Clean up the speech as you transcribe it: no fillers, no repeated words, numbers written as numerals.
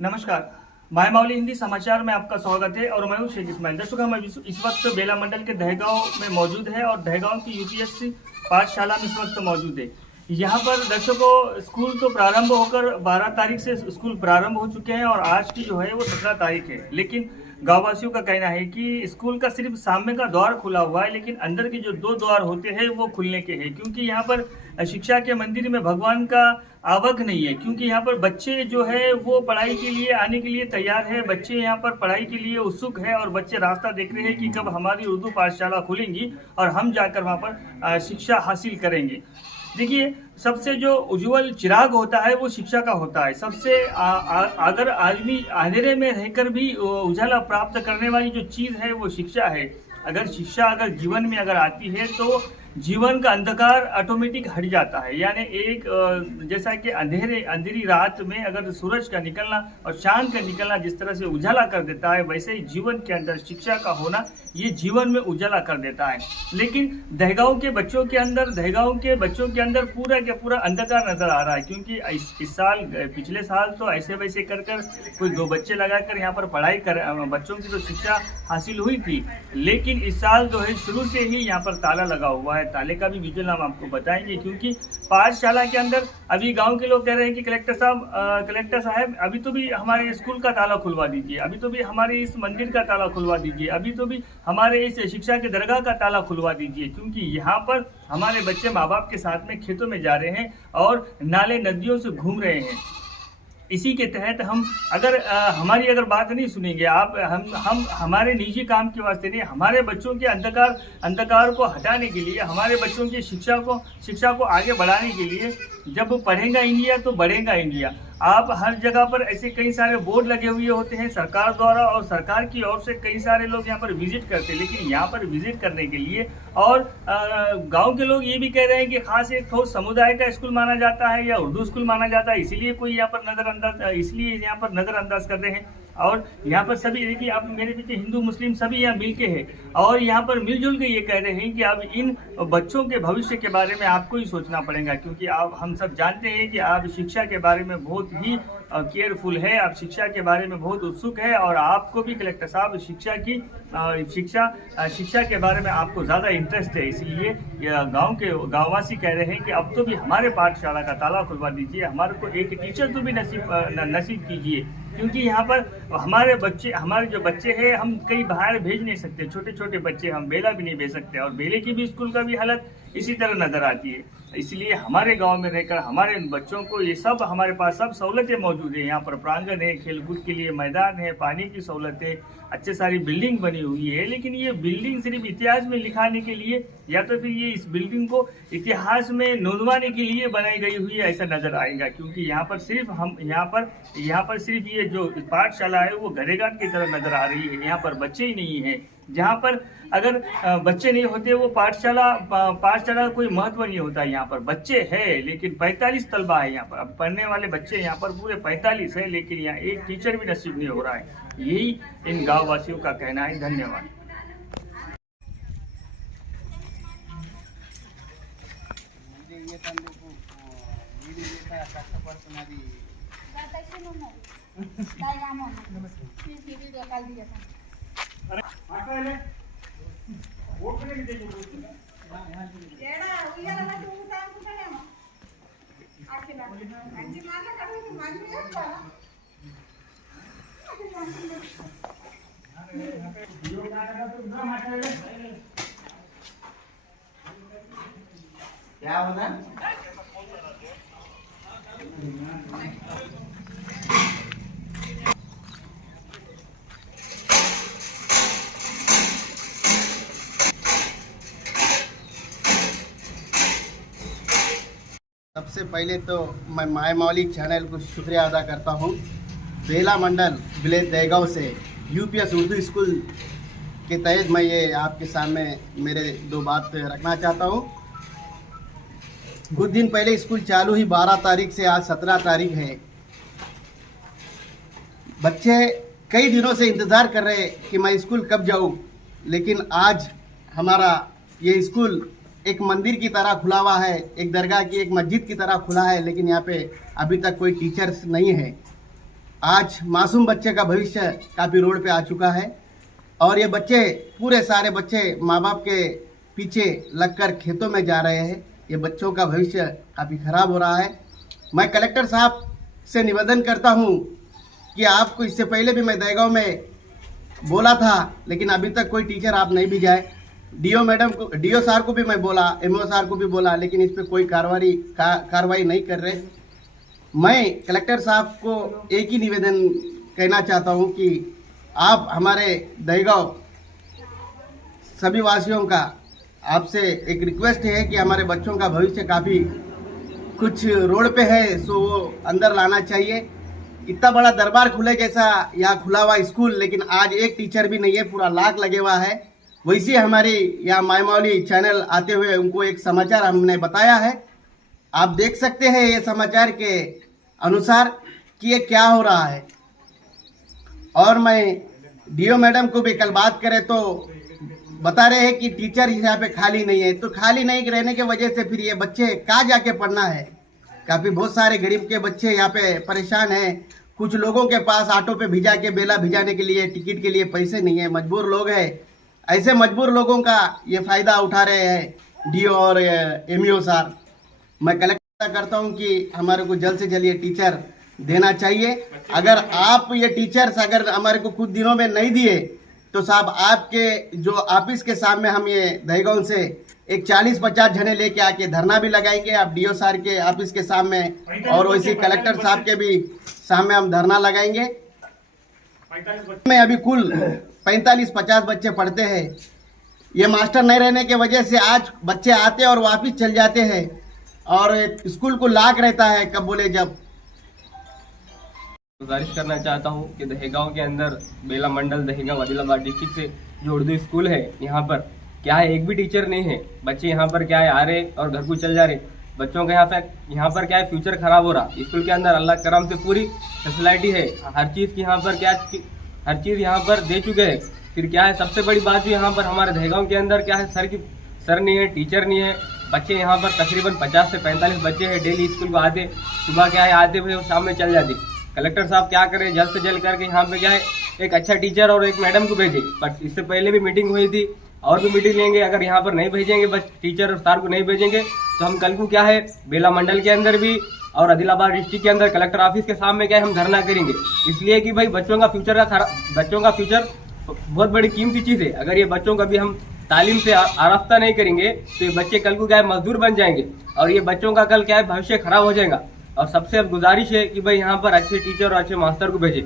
नमस्कार। माय माउली हिंदी समाचार में आपका स्वागत है और मैं हूं शेख इस्माइल। दर्शकों, हम इस वक्त बेला मंडल के दहगांव में मौजूद है और दहगांव की यूपीएससी पाठशाला में इस वक्त मौजूद है। यहां पर दर्शकों, स्कूल तो प्रारंभ होकर 12 तारीख से स्कूल प्रारंभ हो चुके हैं और आज की जो है वो 17 तारीख है। लेकिन गाँव वासियों का कहना है कि स्कूल का सिर्फ सामने का द्वार खुला हुआ है, लेकिन अंदर के जो 2 द्वार होते हैं वो खुलने के हैं, क्योंकि यहाँ पर शिक्षा के मंदिर में भगवान का आवक नहीं है। क्योंकि यहाँ पर बच्चे जो है वो पढ़ाई के लिए आने के लिए तैयार है, बच्चे यहाँ पर पढ़ाई के लिए उत्सुक है और बच्चे रास्ता देख रहे हैं कि कब हमारी उर्दू पाठशाला खुलेंगी और हम जाकर वहाँ पर शिक्षा हासिल करेंगे। देखिए, सबसे जो उज्जवल चिराग होता है वो शिक्षा का होता है। सबसे अगर आदमी अंधेरे में रहकर भी उजाला प्राप्त करने वाली जो चीज़ है वो शिक्षा है। अगर शिक्षा जीवन में अगर आती है तो जीवन का अंधकार ऑटोमेटिक हट जाता है। यानी एक जैसा कि अंधेरी रात में अगर सूरज का निकलना और चांद का निकलना जिस तरह से उजाला कर देता है, वैसे ही जीवन के अंदर शिक्षा का होना ये जीवन में उजाला कर देता है। लेकिन दहगांव के बच्चों के अंदर पूरा के पूरा अंधकार नजर आ रहा है, क्योंकि इस साल पिछले साल तो ऐसे वैसे कर कोई 2 बच्चे लगाकर यहाँ पर पढ़ाई कर बच्चों की तो शिक्षा हासिल हुई थी। लेकिन इस साल जो है शुरू से ही यहाँ पर ताला लगा हुआ है। ताले का भी विजुअल हम आपको बताएंगे, क्योंकि पाठशाला के अंदर अभी गांव के लोग कह रहे हैं कि कलेक्टर साहब अभी तो भी हमारे स्कूल का ताला खुलवा दीजिए, अभी तो भी हमारे इस मंदिर का ताला खुलवा दीजिए, अभी तो भी हमारे इस शिक्षा के दरगाह का ताला खुलवा दीजिए। क्योंकि यहाँ पर हमारे बच्चे माँ बाप के साथ में खेतों में जा रहे हैं और नाले नदियों से घूम रहे हैं। इसी के तहत हम हमारी अगर बात नहीं सुनेंगे आप, हम हमारे निजी काम के वास्ते नहीं, हमारे बच्चों के अंधकार को हटाने के लिए, हमारे बच्चों की शिक्षा को आगे बढ़ाने के लिए, जब पढ़ेगा इंडिया तो बढ़ेगा इंडिया। आप हर जगह पर ऐसे कई सारे बोर्ड लगे हुए होते हैं सरकार द्वारा, और सरकार की ओर से कई सारे लोग यहाँ पर विजिट करते हैं। लेकिन यहाँ पर विजिट करने के लिए और गांव के लोग ये भी कह रहे हैं कि खास एक ठोस समुदाय का स्कूल माना जाता है या उर्दू स्कूल माना जाता है, इसलिए कोई यहाँ पर नज़रअंदाज कर रहे हैं। और यहाँ पर सभी देखिए, आप मेरे पीछे हिंदू मुस्लिम सभी यहाँ मिल के हैं और यहाँ पर मिलजुल के ये कह रहे हैं कि अब इन बच्चों के भविष्य के बारे में आपको ही सोचना पड़ेगा। क्योंकि हम सब जानते हैं कि आप शिक्षा के बारे में बहुत ही केयरफुल है, आप शिक्षा के बारे में बहुत उत्सुक है और आपको भी कलेक्टर साहब शिक्षा के बारे में आपको ज़्यादा इंटरेस्ट है। इसलिए गाँववासी कह रहे हैं कि अब तो भी हमारे पाठशाला का ताला खुलवा दीजिए, हमारे को एक टीचर तो भी नसीब कीजिए। क्योंकि यहाँ पर हमारे जो बच्चे हैं, हम कहीं बाहर भेज नहीं सकते, छोटे छोटे बच्चे हम बेला भी नहीं भेज सकते और बेले की भी स्कूल का भी हालत इसी तरह नजर आती है। इसलिए हमारे गांव में रहकर हमारे बच्चों को ये सब, हमारे पास सब सहूलतें मौजूद है। यहाँ पर प्रांगण है, खेलकूद के लिए मैदान है, पानी की सहूलतें, अच्छे सारी बिल्डिंग बनी हुई है। लेकिन ये बिल्डिंग सिर्फ इतिहास में लिखाने के लिए या तो फिर ये इस बिल्डिंग को इतिहास में नोंदवाने के लिए बनाई गई हुई है, ऐसा नजर आएगा। क्योंकि यहाँ पर सिर्फ ये जो पाठशाला है वो घरेघाट की तरह नजर आ रही है। यहाँ पर बच्चे ही नहीं है। जहाँ पर अगर बच्चे नहीं होते वो पाठशाला कोई महत्व नहीं होता। यहाँ पर बच्चे हैं लेकिन 45 तलबा है यहाँ पर। अब पढ़ने वाले बच्चे यहाँ पर पूरे 45 है, लेकिन यहाँ एक टीचर भी नसीब नहीं हो रहा है। यही इन गाँव वासियों का कहना है। धन्यवाद। क्या होगा? सबसे पहले तो मैं माय माउली चैनल को शुक्रिया अदा करता हूँ। बेला मंडल विलेज दहगांव से यूपीएस उर्दू स्कूल के तहत मैं ये आपके सामने मेरे 2 बात रखना चाहता हूँ। कुछ दिन पहले स्कूल चालू ही 12 तारीख से आज 17 तारीख है। बच्चे कई दिनों से इंतज़ार कर रहे हैं कि मैं स्कूल कब जाऊँ, लेकिन आज हमारा ये स्कूल एक मंदिर की तरह खुला हुआ है, एक दरगाह की, एक मस्जिद की तरह खुला है, लेकिन यहाँ पे अभी तक कोई टीचर्स नहीं है। आज मासूम बच्चे का भविष्य काफ़ी रोड पे आ चुका है और ये बच्चे पूरे सारे बच्चे माँ बाप के पीछे लगकर खेतों में जा रहे हैं। ये बच्चों का भविष्य काफ़ी खराब हो रहा है। मैं कलेक्टर साहब से निवेदन करता हूँ कि आपको इससे पहले भी मैं दहेगांव में बोला था, लेकिन अभी तक कोई टीचर आप नहीं भी जाए। डीओ सार को भी मैं बोला, एमओ सार को भी बोला, लेकिन इस पर कोई कार्रवाई नहीं कर रहे। मैं कलेक्टर साहब को एक ही निवेदन कहना चाहता हूं कि आप हमारे दहेगांव सभी वासियों का आपसे एक रिक्वेस्ट है कि हमारे बच्चों का भविष्य काफ़ी कुछ रोड पे है, सो वो अंदर लाना चाहिए। इतना बड़ा दरबार खुले जैसा यहाँ खुला हुआ स्कूल, लेकिन आज एक टीचर भी नहीं है, पूरा लाख लगे हुआ है। वैसे हमारी यहाँ मायमौली चैनल आते हुए उनको एक समाचार हमने बताया है। आप देख सकते हैं ये समाचार के अनुसार कि ये क्या हो रहा है। और मैं डीओ मैडम को भी कल बात करें तो बता रहे हैं कि टीचर यहाँ पे खाली नहीं है, तो खाली नहीं रहने की वजह से फिर ये बच्चे कहाँ जाके पढ़ना है। काफ़ी बहुत सारे गरीब के बच्चे यहाँ पे परेशान हैं। कुछ लोगों के पास ऑटो पे भिजा के बेला भिजाने के लिए टिकट के लिए पैसे नहीं है, मजबूर लोग हैं। ऐसे मजबूर लोगों का ये फ़ायदा उठा रहे हैं डीओ और एमईओ सार। मैं कलेक्ट करता हूँ कि हमारे को जल्द से जल्द ये टीचर देना चाहिए। अगर आप ये टीचर्स अगर हमारे को कुछ दिनों में नहीं दिए तो साहब आपके जो ऑफिस के सामने हम ये दहेगांव से एक 40-50 जने लेके आके धरना भी लगाएंगे। आप डीओ सार के ऑफिस के सामने और वैसे कलेक्टर साहब के भी सामने हम धरना लगाएंगे। में अभी कुल 45-50 बच्चे पढ़ते हैं। ये मास्टर नहीं रहने के वजह से आज बच्चे आते और वापस चल जाते हैं और स्कूल को लाक रहता है कब बोले जब। गुजारिश करना चाहता हूँ कि दहेगांव के अंदर बेला मंडल दहेगांव आदिलाबाद डिस्ट्रिक्ट से जो उर्दू स्कूल है, यहाँ पर क्या है एक भी टीचर नहीं है। बच्चे यहाँ पर क्या है आ रहे और घर को चल जा रहे। बच्चों का यहाँ पर क्या है फ्यूचर खराब हो रहा। स्कूल के अंदर अल्लाह करम से पूरी फैसिलिटी है, हर चीज़ की यहाँ पर क्या हर चीज़ यहाँ पर दे चुके हैं। फिर क्या है सबसे बड़ी बात जो यहाँ पर हमारे दहेगांव के अंदर क्या है सर नहीं है, टीचर नहीं है। बच्चे यहाँ पर तकरीबन 50 से 45 बच्चे हैं डेली स्कूल को आते। सुबह क्या है आते हुए शाम में चल जाते। कलेक्टर साहब क्या करें जल्द से जल्द करके यहाँ पे क्या है एक अच्छा टीचर और एक मैडम को भेजे। पर इससे पहले भी मीटिंग हुई थी और भी मीटिंग लेंगे। अगर यहाँ पर नहीं भेजेंगे बस टीचर और सार को नहीं भेजेंगे तो हम कल को क्या है बेला मंडल के अंदर भी और आदिलाबाद डिस्ट्रिक्ट के अंदर कलेक्टर ऑफिस के सामने क्या है हम धरना करेंगे। इसलिए कि भाई बच्चों का फ्यूचर बहुत बड़ी कीमती चीज़ है। अगर ये बच्चों का भी हम तालीम से आराफ्ता नहीं करेंगे तो ये बच्चे कल को क्या है मजदूर बन जाएंगे और ये बच्चों का कल क्या है भविष्य खराब हो जाएगा। और सबसे अब गुजारिश है कि भाई यहाँ पर अच्छे टीचर और अच्छे मास्टर को भेजें।